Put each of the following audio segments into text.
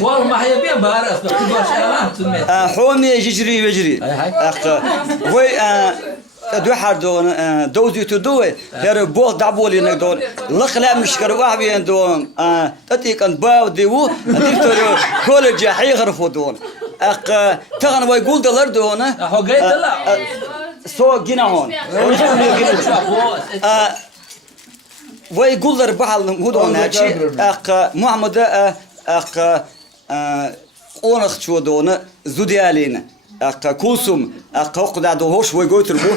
بول ما هي بيا بارس بكبر شيء حومي يجري ويجري وي دو حردون دوزي تدوي هر بول دعبولي نقدون لخلا مش كروا بين دون تتيك ان باو ديو دكتور كولج حيغرفوا دون تغن ويقول دولار دون هو قريت لا سو جينا هون ويقول در بحال هدون هاتشي محمد اونخ شو دون زوديالين كوسم قدا دوش ويقول بو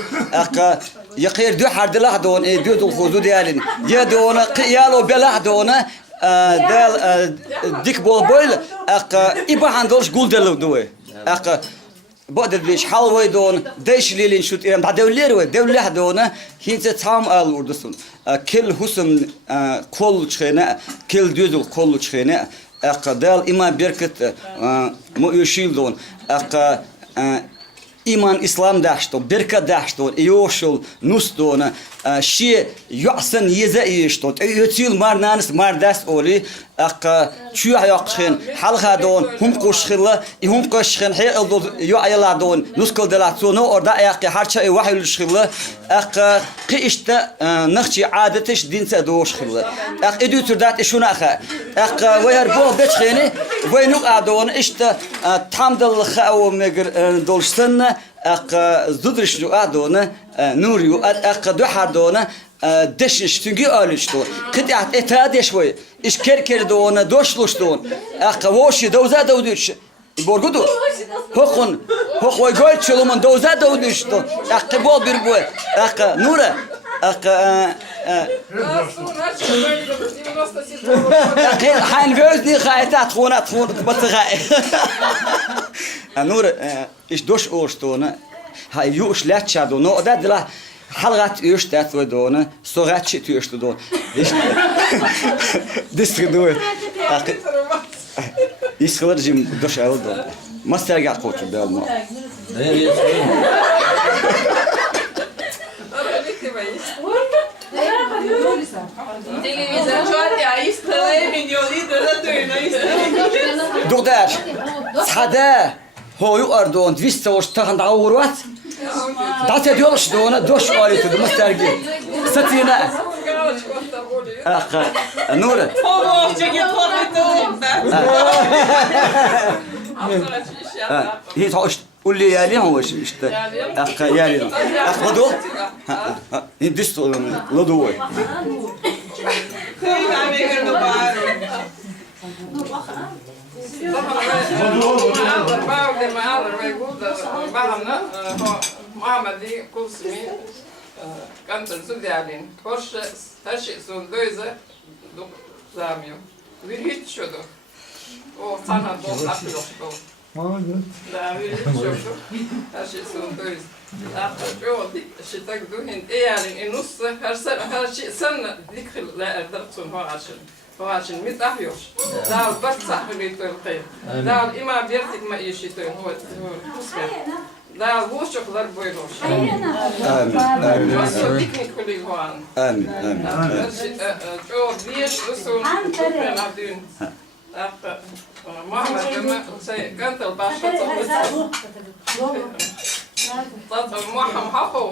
يقير دو حرد له دون دو دو خذو ديالين يا دون قيالو بلا دون دال ديك بول بويل يبا عندوش قول دلو دوي بعد ليش حلوة دون ديش ليلين شوت إيران بعد دولة دون هي تتعام الأردن كل حسم كل شيء كل دوزل كل شيء دال إما بركة مؤيشيل دون إيمان إسلام داشتو بركة داشتو يوشل نستون شيء يحسن يزايشتو يتيل مارنانس مارداس أولي شو يقشين حلقة دون هم قشخلا هم قشخن حي يعيلا دون نسكل دلاتونو أردا يقي هرشة واحد الشخلا قيشت نخشي عادتش دين سدوش خلا إدو تردات شو نأخا وير بول بتخيني وينوق عدون إشت تام دل خاو مجر دولشتن زدرش جو عدون نوريو دو حردون دشش تنجي آلشتو قطعت اتحاد شوي إيش كر دون دوشلشتون واشي دوزا دودش برگودو هخون هخوي جاي چلومن دوزا دودشتو بول بيربو نوره حين فيزني خايتات خون بتغاي نور إيش دوش أورستونه هاي يوش لا تشادو نو ده دلا حلقات يوش تات ودونه سرعت شيء يوش تدون دستردوه يسخلر جيم دوش أولدون ما استرجع قوتش بالما دودار صدا هو يقردون 200 وش تهند عورات دعت يديولش دونا دوش قالت دو مسترجع ستينا نورة هي تعش قول لي يا ليه هو ايش يا ليه اخذوا يدستوا لدوي Muhammedi Kulsumi kantor Zudyalin Porsche taşı sondöze zamio. Bir hiç şudu. O sana dolar yok. Da bir hiç şudu. Taşı sondöze. Hatta o şey tak duhin yani inus her şey sen dikil la erdertun ho açın. Ho açın mit ahyoş. Da bas sahbi tölqi. Da ima birtik ma işitön ho kusme. Da vuşuklar boyloş. آمين Nasıl diknik kulivan. آمين آمين Çok bir usul ben adın. Muhammed deme şey kantal başka çok. Tabii Muhammed hapo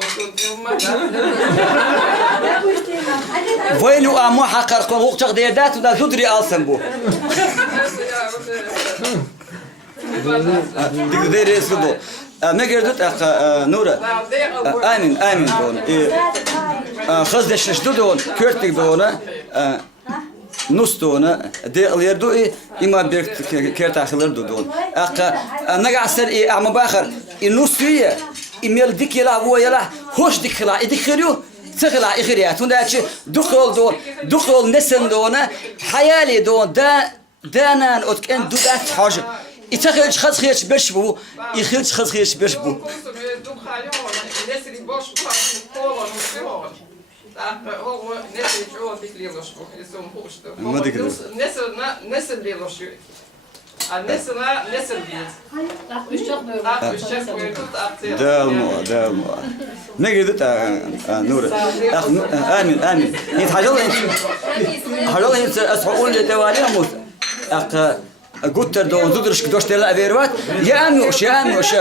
وين هو مو حقر كون وقت غديرات ولا تدري أصلا بو دير يسدو ما قردت نورة آمين آمين دون خز دش دون كرتك دون نص دون دي اليردو إما بيرت كرت آخر دون نجع سر أعمى باخر النص هي إميل ديك يلا هو يلا هوش ديك خلا إديك خيريو تخلع إخريات هنا شيء دخل نسن دونه حيالي دون دانان أتكن دودات حاجة يتخلج خذ خيش بشبو يخلج خذ خيش بشبو Annesine nesil diyiz. Akışacak böyle tut aktı. دام نقدر نور امين امين انت حاجه انت اسحقون لتوالي موت قلت دون زدرش كدوش تلا فيروات يا امي وش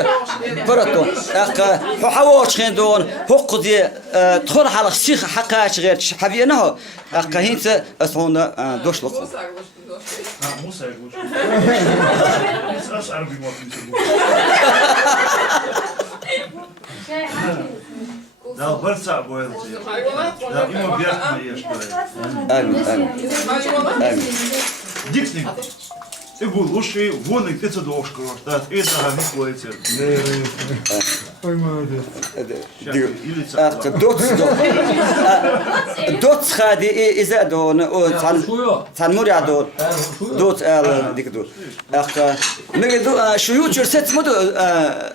براتو حواش خين دون حق دي تدخل على الشيخ حقاش غير حبينه هينت اسحون دوش لقو Musa je gušao. Sas Arabi motim se gušao. Da li vrca bojelice ješ? Da ima bjertma ješ koje. امين امين امين Diksnik. Bu лучший вон и птица дошка. Да, это гамик лоится. Ой, молодец. دوت خادي إذا دون شو يو؟ تنمر يعدون دوت ديك دول نقدر شو يوتشر ست مدو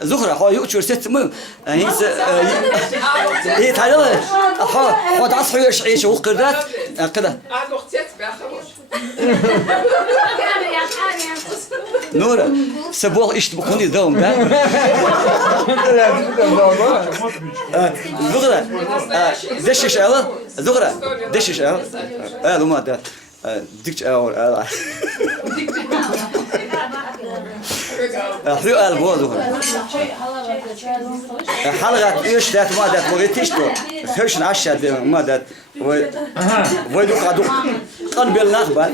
زهرة هو يوتشر ست مدو هي تعال هو تعصح يعيش وقردات كده قاعد اختيت بأخوش. نورا سبوغ إيش بكوني دوم ده زهرة دشش ألا زهرة دشش ألا ما ده ديك ألا حلو ألبو زهرة حلقة إيش ده ما ده بغيتيش تو خش نعشى ما ده ويدوق عدوق قلب النخبة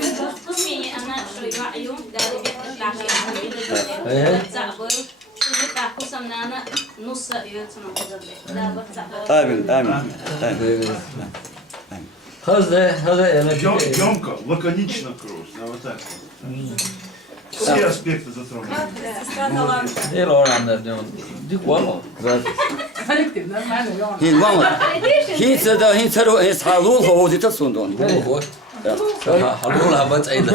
آمين آمين هذا أنا Емко, лаконично круз. Да, вот так. Все аспекты затронули. إيه الأورام ده ديك والله هي ماما هي تدا هي ترو هي صالون هو دي تصندون هو حلولها بس أيضا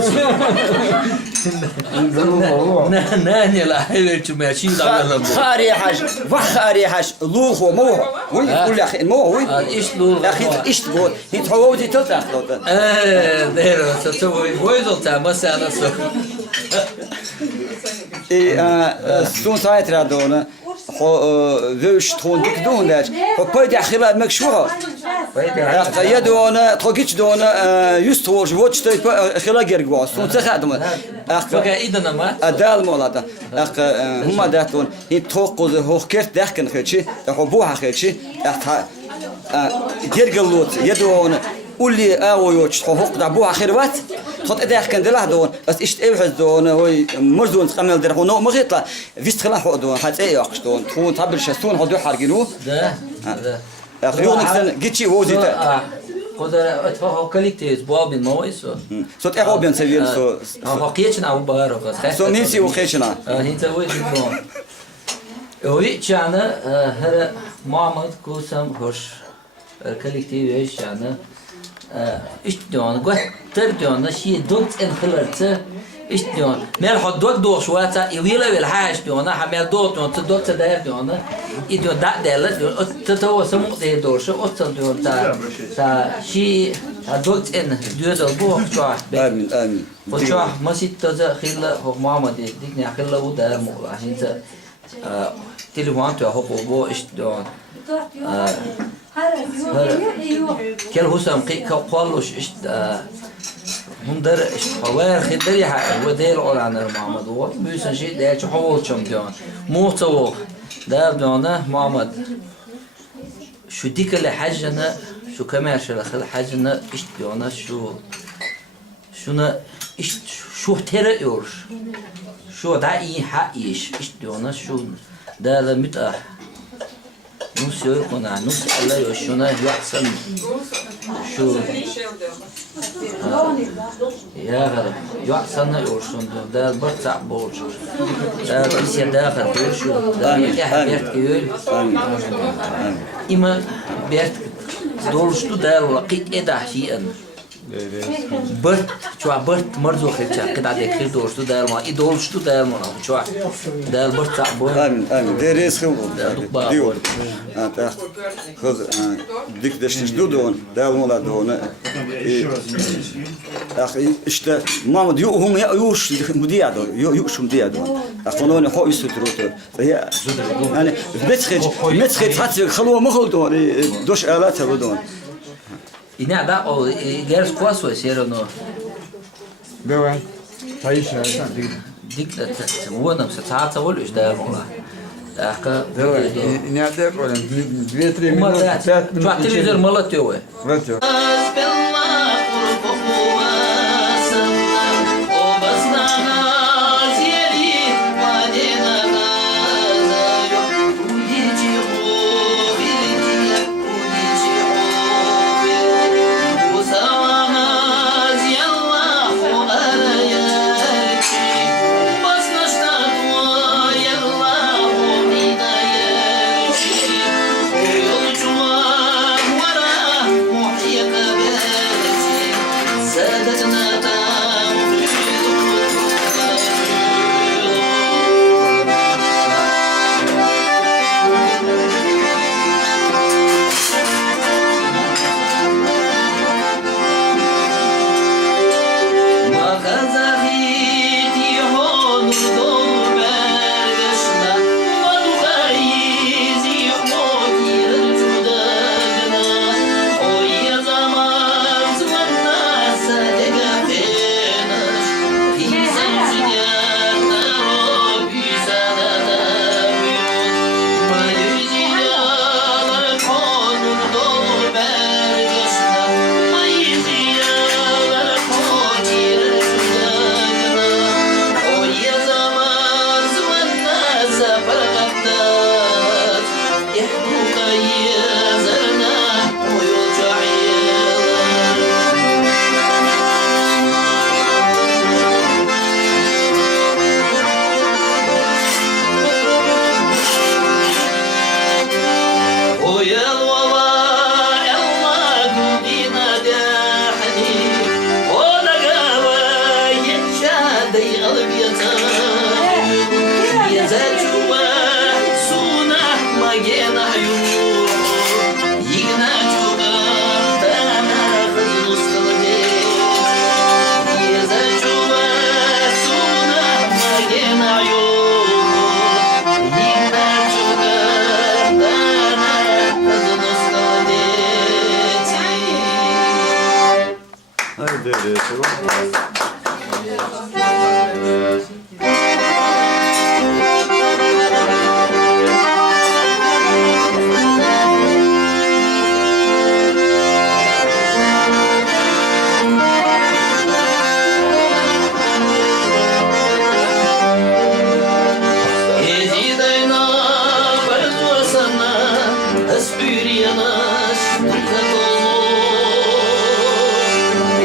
ناني لا حلو تماشي لا خاري حاج وخاري حاج لوخ ومو وين كل أخي مو وين إيش لول أخي إيش تقول هي تحوو دي تلتاخ ده تسوي ويزل تاع مسألة ستون ساعت رادونا ذوش تون ديك دون داش وبايد أخيرا مكشوها يدونا تقيتش دونا يستوش واتش تايب أخيرا جرجوا ستون تخدم فكا إذا ما أدال مولادا هم داتون يتوقظ هو كرت دخن خيرشي يحبوها خيرشي جرجلوت يدونا قولي أويوش حقوق دعبوها خيروات خد إذا كان دلها دون بس إيش تبحث دون هو مرزون تقمل درهم نو مغيطة فيست خلا حق دون حتى إيه أخش دون تكون تقبل شستون هدو حرقينو ده يوم نكسن جيتشي وزيتا قدر اتفاق كليكتيز بواب المويس صوت إيه روبين سويل سو حقيقة أو بارك سو نيسي وخيشنا هنت وين تكون وي شانا هر محمد كوسم خوش كليكتيف شانا اشتون قلت تردون شيء دوت إن خلرت اشتون مال حد دوت دوش واتا يويلا بالحاج دون حمل دوت دون تدوت تداير دون يدون دا دلت دون تتو سمو ده دوش أصلا دون تا شيء دوت إن دوت البوح شوا آمين آمين وشوا مسيت تزا خيلا هو محمد ديك نخيلا ودار مغلا هنت تليفون تو هو بو اشتون كل حسام قالوش اشت هندر حوار خدري ودير أول عن محمد هو بيسن شيء ده شو حول شم ديان موتوا ده بدنا محمد شو ديك اللي حاجنا شو كمان شو الخل حاجنا اشت ديانا شونا اشت شو ترى يورش شو داعي حقيش اشت ديانا شو ده لمتأ نص يكون نص الله يشونا يحسن شو يا غرب يحسن يورشون ده برتع بورش ده بس يداخل شو ده يحبيت كيول إما بيت دولشتو ده لقيت إده شيئا برت شو برت مرزو خيرتشا كده على خير دولشتو ده ما يدولشتو ده ما شو ده برتع بور آمين آمين ديريس خو ديور خذ ديك دشتش دون ده ولا دون Еще раз. işte Mahmud yuhum ya yuş mudiyado yuş mudiyado قانون خو يستروتو هي يعني متخد حتى خلوه مخلطون دوش آلات بدون İne da o gers kuaso esero no Давай. Таиша, dikle wonam se taata wol is da mola. Da ka давай. Не отдай, Коля. 2-3 минуты, 5 минут. Çuat televizör mola teo. Вот всё.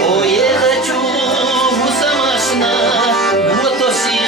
Ой, я хочу в самошна, вот то си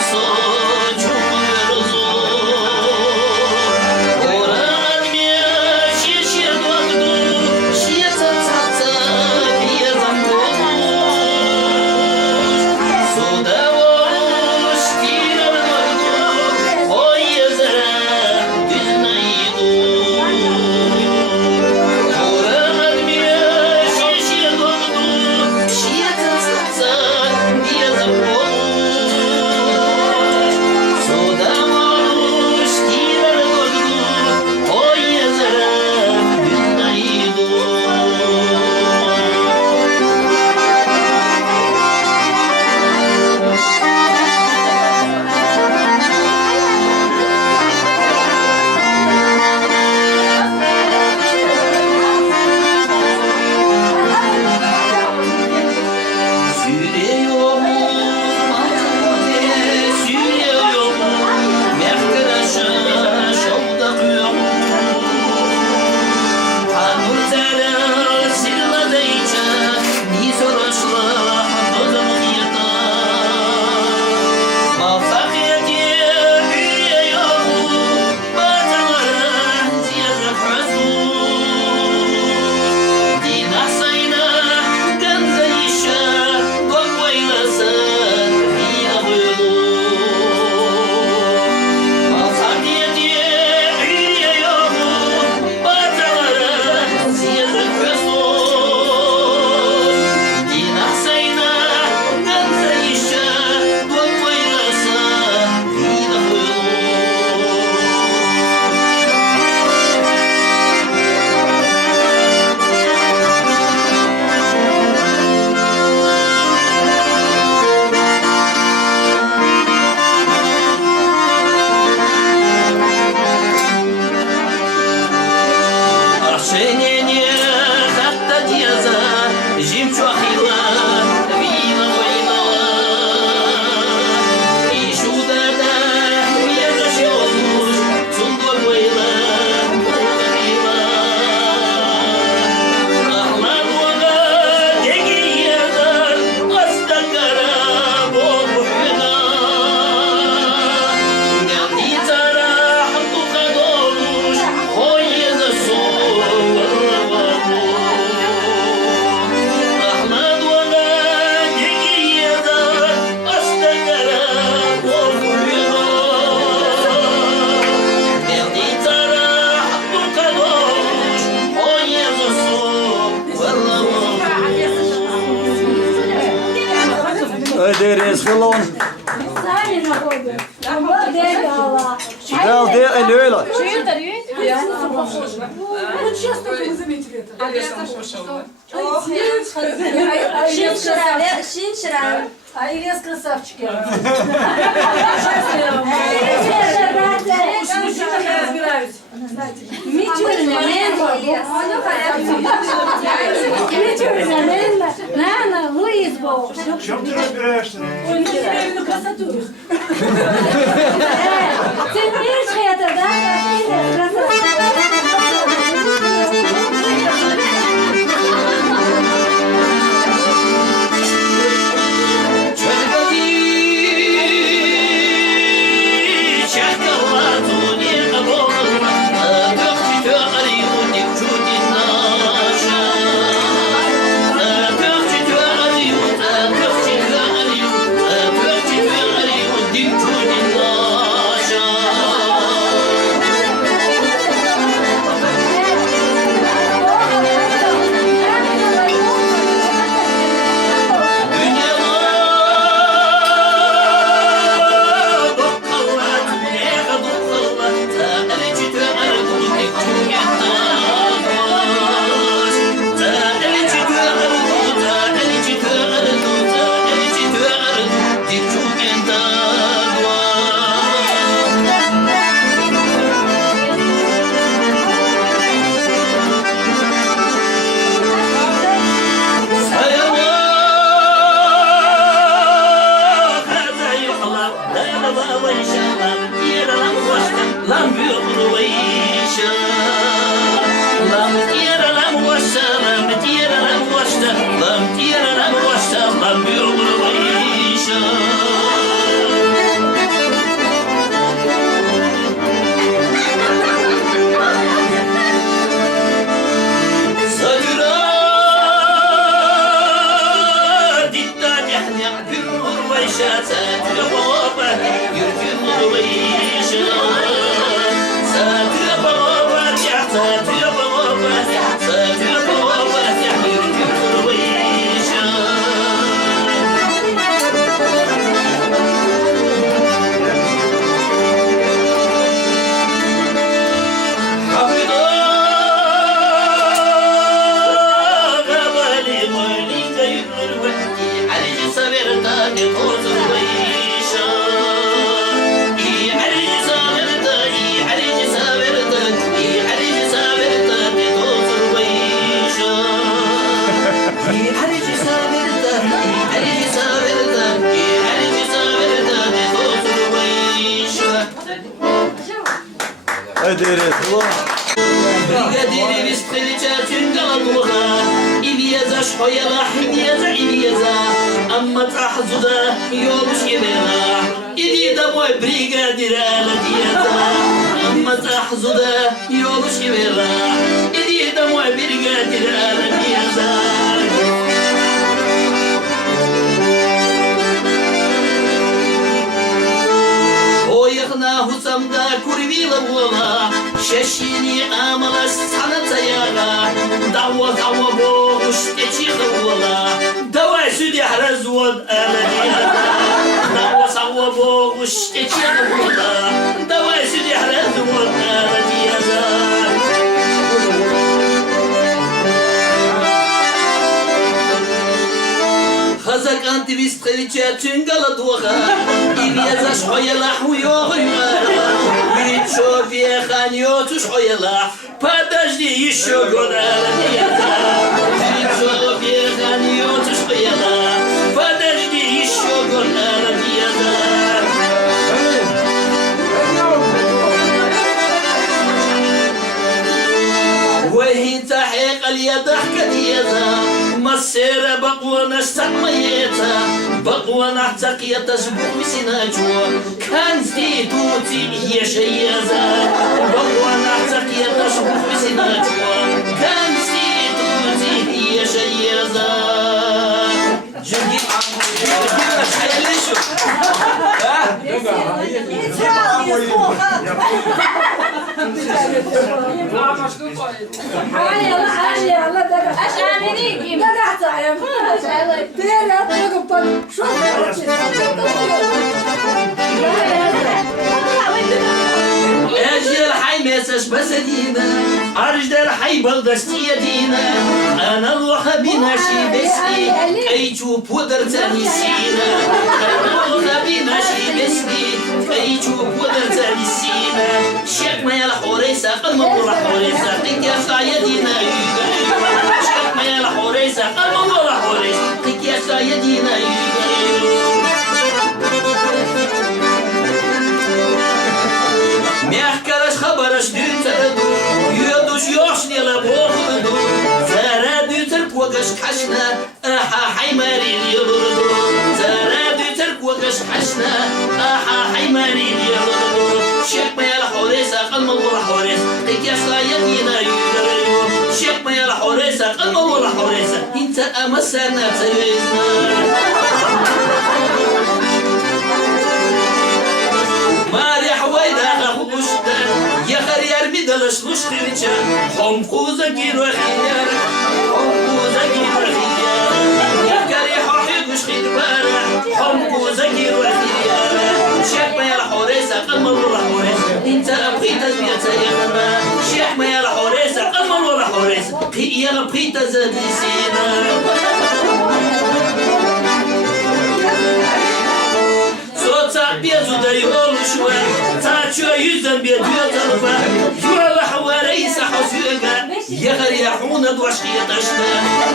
deriz hılon. Sani na koydu. Ama değil Allah. Del de öyle. Şöyle tarıyor. Bu часто Или это пошел. Шинширали. Айлес красавчик. Нана, Луис был. Чем ты разбираешься? Он не красоту. Ты видишь это, да? Deriz hılon. Brigadiri viskelice tüngala duha. İbiyeza şoyala ibiyeza. Amma tahzuda yolmuş ibela. İdi de boy brigadire aladiyeza. Amma tahzuda yolmuş ibela. İdi de boy brigadire aladiyeza. Oyakna husamda kurvila vola. Şeşini amala sanata yaga. Dava boğuş geçi vola. Dava südi haraz vod aladiyeza. Dava boğuş geçi vola. Dava südi haraz vod aladiyeza. Hazak antivist kraliçe tüngala duha. İbiyeza şoyala huyo Birçok viehan tuş oyala. Подожди еще год аладiyeza. Birçok viehan tuş oyala. Подожди еще год aladiyeza. وهي تحيق اليد حكايتها مسيرة بقوة نستقميتها بقوة نحتقية تسبق مسناجوا كان زيدوتي هي شيزة بقوة نحتقية تسبق مسناجوا كان زيدوتي هي شيزة جنجي شو Mama što to je? Aš Amerikį. Tai yra tokia panašu. أجل حي مسش بسدينا أرجل حي بلدشتي يدينا أنا الوحى بنا شي بسني أي شو بودر تنسينا أنا الوحى بنا شي بسني أي شو بودر تنسينا شيك ما يلا حوريسة الموضوع حوريسة قيك يا يدينا شيك ما يلا حوريسة الموضوع حوريسة قيك يا يدينا Mehkaraş xabaraş dütədu Yuduş yoş nela boğudu Zara dütər qoqaş qaşna Aha haymarin yılırdu Zara dütər qoqaş qaşna Aha haymarin yılırdu Şekmeyel horesa qalmal vura hores Qik yaşla yedina yürüyor Şekmeyel horesa qalmal vura horesa İnta amasana teyizna Mari havayda qahushda Yakhar yarmi dalash mushtircha Xomquza giro khiyar Xomquza giro khiyar Yakari hahi mushtir bara Xomquza giro khiyar Shekma ya horesa qalmal wala horesa Inta abqita zbiyata yakhma Shekma ya horesa qalmal wala horesa Qiya abqita zadisina Bezu da yoluşma Taçıyor yüzden bir diyor tarafa Yola havareysa hasuyaga Yagar yahuna dvaşkiye taşta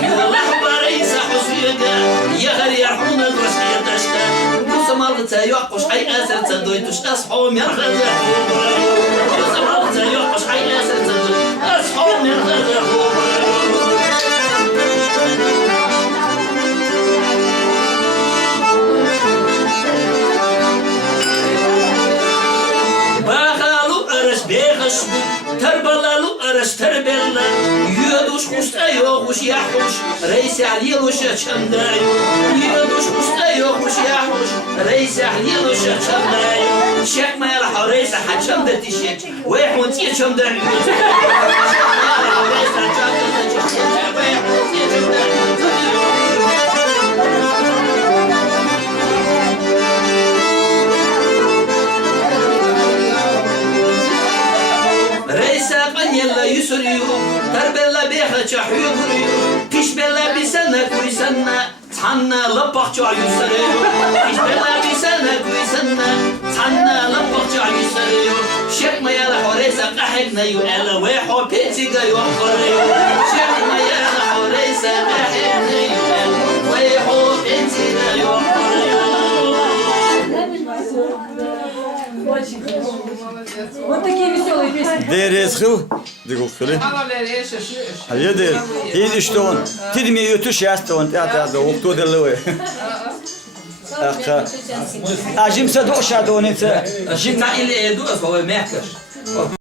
Yola havareysa hasuyaga Yagar yahuna dvaşkiye taşta Bu zamanlıta yokmuş ay eserse doytuş Ashom yargıza Bu zamanlıta yokmuş ay eserse doytuş Ashom yargıza Terbalalu araş terbella Yuduş kusta yokuş yahuş Reis aliluş çandayu Yuduş kusta yokuş yahuş Reis aliluş çandayu Şekmeyel hareysa haçamda tişek Veyhun tiye çamda yuduk Şekmeyel hareysa çamda tişek Veyhun tiye çamda yuduk Yella yusuriyu Terbella beha çahyu guriyu Pişbella bisana kuysanna Tanna lapakça yusuriyu Pişbella bisana kuysanna Tanna lapakça yusuriyu Şekma yala horeysa qahekna yu Ela weho petiga yu akhariyu Şekma yala horeysa qahekna yu Ela weho petiga yu akhariyu Вот такие веселые песни. Deriz xil digu xili Halalar yaşasıyor. Hayır der hin işton tidmi yutuş yaston ta da okto delu Ajim sa do shadonete Jimna ile edu, fo mehkash